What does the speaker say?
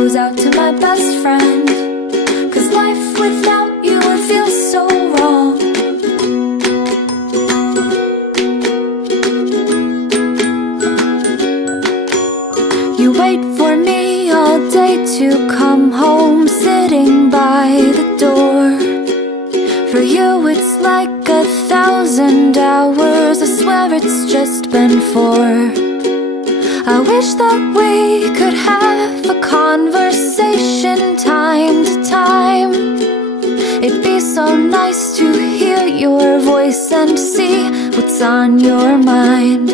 goes out to my best friend, 'cause life without you would feel so wrong. You wait for me all day to come home, sitting by the door. For you it's like 1,000 hours, I swear it's just been 4. I wish that we could have a conversation time to time. It'd be so nice to hear your voice and see what's on your mind.